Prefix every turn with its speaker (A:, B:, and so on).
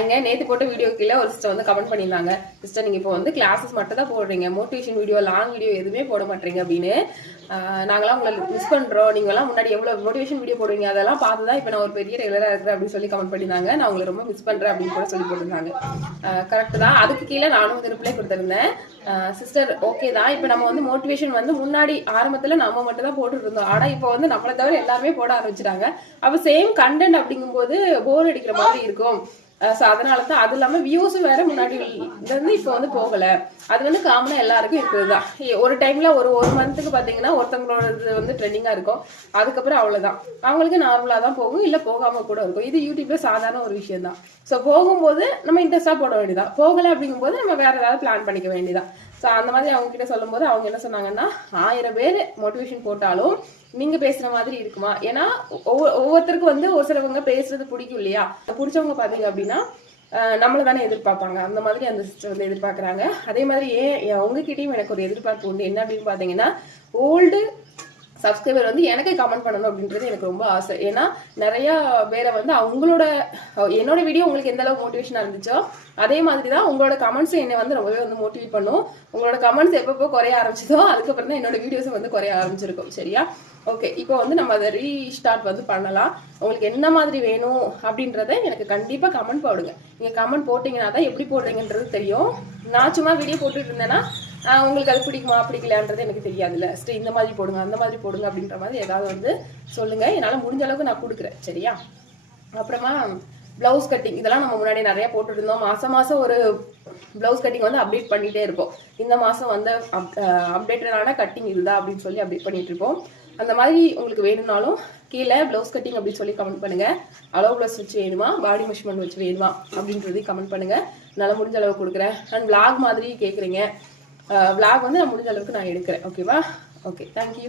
A: எங்க நேத்து போட்ட வீடியோ கீழே ஒரு சிஸ்டர் வந்து கமெண்ட் பண்ணியிருந்தாங்க. சிஸ்டர் நீங்க இப்போ வந்து கிளாஸஸ் மட்டும் தான் போடுறீங்க. மோட்டிவேஷன் வீடியோ லாங் வீடியோ எதுவுமே போட மாட்டீங்க அப்படின்னு. நாங்களாம் உங்களை மிஸ் பண்றோம். நீங்க எல்லாம் முன்னாடி எவ்வளவு மோட்டிவேஷன் வீடியோ போடுவீங்க? அதெல்லாம் பார்த்து தான் இப்போ நான் ஒரு பெரிய ரெகுலராக இருக்கிறேன் அப்படின்னு சொல்லி கமெண்ட் பண்ணியிருந்தாங்க. நான் உங்களை ரொம்ப மிஸ் பண்றேன் அப்படின்னு கூட சொல்லி போட்டிருந்தாங்க. கரெக்ட் தான். அதுக்கு கீழே நானும் வந்து ரிப்ளை கொடுத்துருந்தேன். சிஸ்டர் ஓகே தான். இப்போ நம்ம வந்து மோட்டிவேஷன் வந்து முன்னாடி ஆரம்பத்தில் நம்ம மட்டும் தான் போட்டுட்டு இருந்தோம். ஆனால் இப்போ வந்து நம்மளை தவிர எல்லாருமே போட ஆரம்பிச்சிட்டாங்க. அப்போ சேம் கண்டென்ட் அப்படிங்கும்போது போர் அடிக்கிற மாதிரி இருக்கும். ஸோ அதனால தான் அது இல்லாமல் வியூஸும் வேற முன்னாடி இருந்து இப்போ வந்து போகல. அது வந்து காமனாக எல்லாருக்கும் இருக்குது தான் ஒரு டைம்ல ஒரு ஒரு மந்த்துக்கு பார்த்தீங்கன்னா ஒருத்தவங்களோட இது வந்து ட்ரெண்டிங்காக இருக்கும். அதுக்கப்புறம் அவ்வளோதான் அவங்களுக்கு நார்மலாக தான் போகும். இல்லை போகாமல் கூட இருக்கும். இது யூடியூப்ல சாதாரண ஒரு விஷயம் தான் ஸோ போகும்போது நம்ம இன்ட்ரெஸ்டாக போட வேண்டியதான் போகலை அப்படிங்கும்போது நம்ம வேற ஏதாவது பிளான் பண்ணிக்க வேண்டியதான் ஸோ அந்த மாதிரி அவங்க கிட்ட சொல்லும்போது அவங்க என்ன சொன்னாங்கன்னா ஆயிரம் பேர் மோட்டிவேஷன் போட்டாலும் நீங்க பேசுற மாதிரி இருக்குமா? ஏன்னா ஒவ்வொ- ஒவ்வொருத்தருக்கும் வந்து ஒரு சிலவங்க பேசுறது பிடிக்கும் இல்லையா? பிடிச்சவங்க பாத்தீங்க அப்படின்னா நம்மளை நம்மள தானே எதிர்பார்ப்பாங்க. அந்த மாதிரி அந்த சிஸ்டர் வந்து எதிர்பார்க்கறாங்க. அதே மாதிரி ஏன் உங்ககிட்டயும் எனக்கு ஒரு எதிர்பார்ப்பு உண்டு. என்ன அப்படின்னு பாத்தீங்கன்னா ஓல்டு சப்ஸ்கிரைபர் வந்து எனக்கு கமெண்ட் பண்ணணும் அப்படின்றது எனக்கு ரொம்ப ஆசை. ஏன்னா நிறைய பேரை வந்து அவங்களோட என்னோட வீடியோ உங்களுக்கு எந்த அளவுக்கு மோட்டிவேஷனாக இருந்துச்சோ அதே மாதிரி தான் உங்களோட கமெண்ட்ஸும் என்னை வந்து ரொம்பவே வந்து மோட்டிவேட் பண்ணும். உங்களோட கமெண்ட்ஸ் எப்பப்போ குறைய ஆரம்பிச்சதோ அதுக்கப்புறம் தான் என்னோட வீடியோஸும் வந்து குறைய ஆரம்பிச்சிருக்கும். சரியா? ஓகே இப்போ வந்து நம்ம அதை ரீஸ்டார்ட் வந்து பண்ணலாம். உங்களுக்கு என்ன மாதிரி வேணும் அப்படின்றத எனக்கு கண்டிப்பாக கமெண்ட் போடுங்க. நீங்கள் கமெண்ட் போட்டிங்கன்னா தான் எப்படி போடுறீங்கன்றது தெரியும். நான் சும்மா வீடியோ போட்டுட்டு இருந்தேன்னா உங்களுக்கு அது பிடிக்குமா பிடிக்கலான்றது எனக்கு தெரியாதுல்ல. சரி இந்த மாதிரி போடுங்க அந்த மாதிரி போடுங்க அப்படின்ற மாதிரி ஏதாவது வந்து சொல்லுங்க. என்னால் முடிஞ்ச அளவுக்கு நான் கொடுக்குறேன் சரியா? அப்புறமா ப்ளவுஸ் கட்டிங் இதெல்லாம் நம்ம முன்னாடி நிறைய போட்டுட்டு இருந்தோம் மாசம் மாசம் ஒரு ப்ளவுஸ் கட்டிங் வந்து அப்டேட் பண்ணிட்டே இருப்போம். இந்த மாசம் வந்து அப்டேட்டடான கட்டிங் இதுதான் அப்படின்னு சொல்லி அப்டேட் பண்ணிட்டு இருப்போம். அந்த மாதிரி உங்களுக்கு வேணும்னாலும் கீழே ப்ளவுஸ் கட்டிங் அப்படின்னு சொல்லி கமெண்ட் பண்ணுங்க. அளவு ப்ளஸ் வச்சு வேணுமா? பாடி மெஷர்மெண்ட் வச்சு வேணுமா? அப்படின்றதையும் கமெண்ட் பண்ணுங்க. என்னால் முடிஞ்ச அளவு கொடுக்குறேன். அண்ட் vlog மாதிரி கேட்குறீங்க விளாக் வந்து நான் முடிஞ்ச அளவுக்கு நான் எடுக்கிறேன். ஓகேவா ஓகே தேங்க்யூ